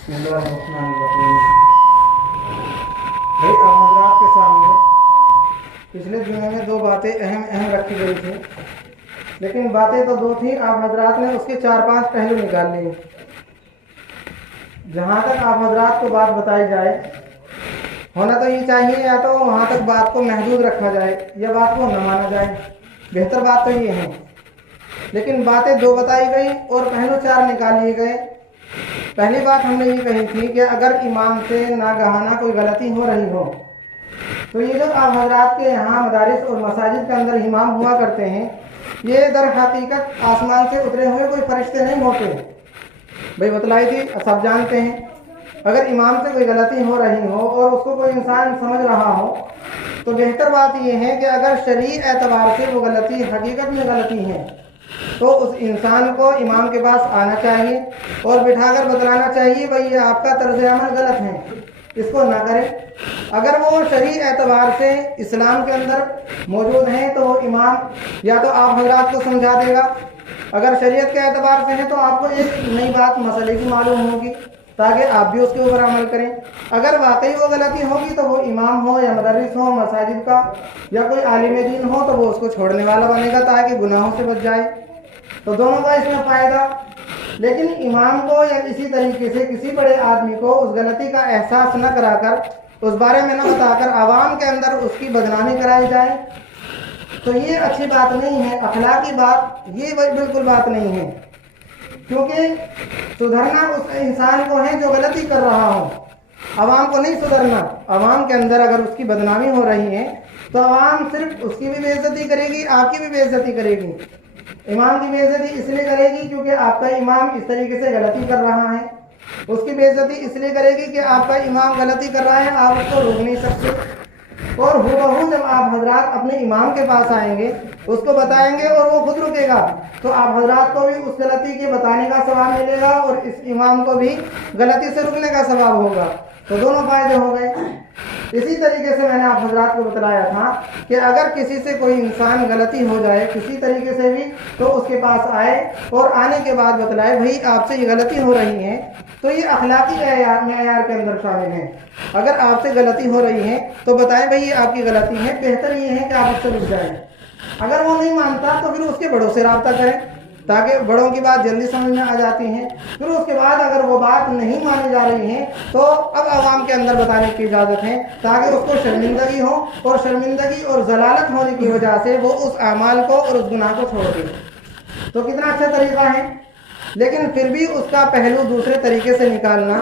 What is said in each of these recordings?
बिस्मिल्लाहिर्रहमानिर्रहीम। भाई आप हजरात के सामने पिछले दिनों में दो बातें अहम रखी गई थी, लेकिन बातें तो दो थी, आप हजरात ने उसके 4-5 पहलू निकाल लिए। जहाँ तक आप हजरात को बात बताई जाए, होना तो ये चाहिए या तो वहाँ तक बात को महदूद रखा जाए या बात को न माना जाए। बेहतर बात तो ये है, लेकिन बातें दो बताई गई और पहलू 4 निकाल लिए गए। पहली बात हमने ये कही थी कि अगर इमाम से नागहाना कोई गलती हो रही हो तो ये जो आप हजरात के यहाँ मदारिस और मसाजिद के अंदर इमाम हुआ करते हैं, ये दर हकीकत आसमान से उतरे हुए कोई फरिश्ते नहीं होते। भाई बतलाई थी, सब जानते हैं। अगर इमाम से कोई गलती हो रही हो और उसको कोई इंसान समझ रहा हो तो बेहतर बात यह है कि अगर शरई एतबार से वो गलती हकीकत में गलती है तो उस इंसान को इमाम के पास आना चाहिए और बिठाकर बतलाना चाहिए, भाई ये आपका तर्ज अमल गलत है, इसको ना करें। अगर वो शरई एतबार से इस्लाम के अंदर मौजूद हैं तो वो इमाम या तो आप हजरात को समझा देगा, अगर शरीयत के एतबार से है तो आपको एक नई बात मसले की मालूम होगी ताकि आप भी उसके ऊपर अमल करें। अगर वाकई वो गलती होगी तो वो इमाम हो या मुदर्रिस हो मसाजिद का या कोई आलिम दीन हो तो वो उसको छोड़ने वाला बनेगा ताकि गुनाहों से बच जाए। तो दोनों का इसमें फ़ायदा। लेकिन इमाम को या इसी तरीके से किसी बड़े आदमी को उस गलती का एहसास न कराकर, उस बारे में न बताकर आवाम के अंदर उसकी बदनामी कराई जाए तो ये अच्छी बात नहीं है, अखलाकी बात ये बिल्कुल बात नहीं है। क्योंकि सुधरना उस इंसान को है जो गलती कर रहा हो, आवाम को नहीं सुधरना। आवाम के अंदर अगर उसकी बदनामी हो रही है तो आवाम सिर्फ उसकी भी बेइज्जती करेगी, आपकी भी बेइज्जती करेगी। इमाम की बेइज्जती इसलिए करेगी क्योंकि आपका इमाम इस तरीके से गलती कर रहा है, उसकी बेइज्जती इसलिए करेगी कि आपका इमाम गलती कर रहा है, आप उसको रोक नहीं सकते। और हुबहू जब आप हजरात अपने इमाम के पास आएंगे, उसको बताएंगे और वो खुद रुकेगा तो आप हजरात को भी उस गलती के बताने का सवाब मिलेगा और इस इमाम को भी गलती से रुकने का सवाब होगा। तो दोनों फायदे हो गए। इसी तरीके से मैंने आप हजरात को बतलाया था कि अगर किसी से कोई इंसान गलती हो जाए किसी तरीके से भी तो उसके पास आए और आने के बाद बतलाए, भाई आपसे ये गलती हो रही है, तो ये अखलाकी मेयार के अंदर शामिल है। अगर आपसे गलती हो रही है तो बताएं भाई ये आपकी गलती है, बेहतर ये है कि आप उससे रुक जाएं। अगर वो नहीं मानता तो फिर उसके बड़ों से रब्ता करें ताकि बड़ों की बात जल्दी समझ में आ जाती है। फिर उसके बाद अगर वो बात नहीं मानी जा रही है तो अब आवाम के अंदर बताने की इजाज़त है ताकि उसको शर्मिंदगी हो और शर्मिंदगी और जलालत होने की वजह से वो उस अमाल को और उस गुनाह को छोड़ दे। तो कितना अच्छा तरीका है। लेकिन फिर भी उसका पहलू दूसरे तरीके से निकालना,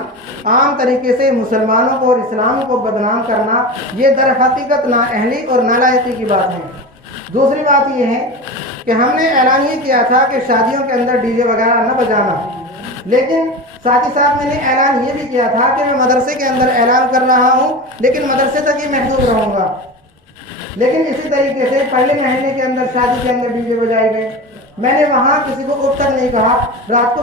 आम तरीके से मुसलमानों को और इस्लाम को बदनाम करना, ये दर हकीकत नाअहली और नालायकी की बात है। दूसरी बात यह है कि हमने ऐलान ये किया था कि शादियों के अंदर डीजे वगैरह न बजाना, लेकिन साथ ही साथ मैंने ऐलान ये भी किया था कि मैं मदरसे के अंदर ऐलान कर रहा हूँ लेकिन मदरसे तक ही महदूद रहूँगा। लेकिन इसी तरीके से पहले महीने के अंदर शादी के अंदर डीजे बजाए गए, मैंने वहाँ किसी को अब तक नहीं कहा रात को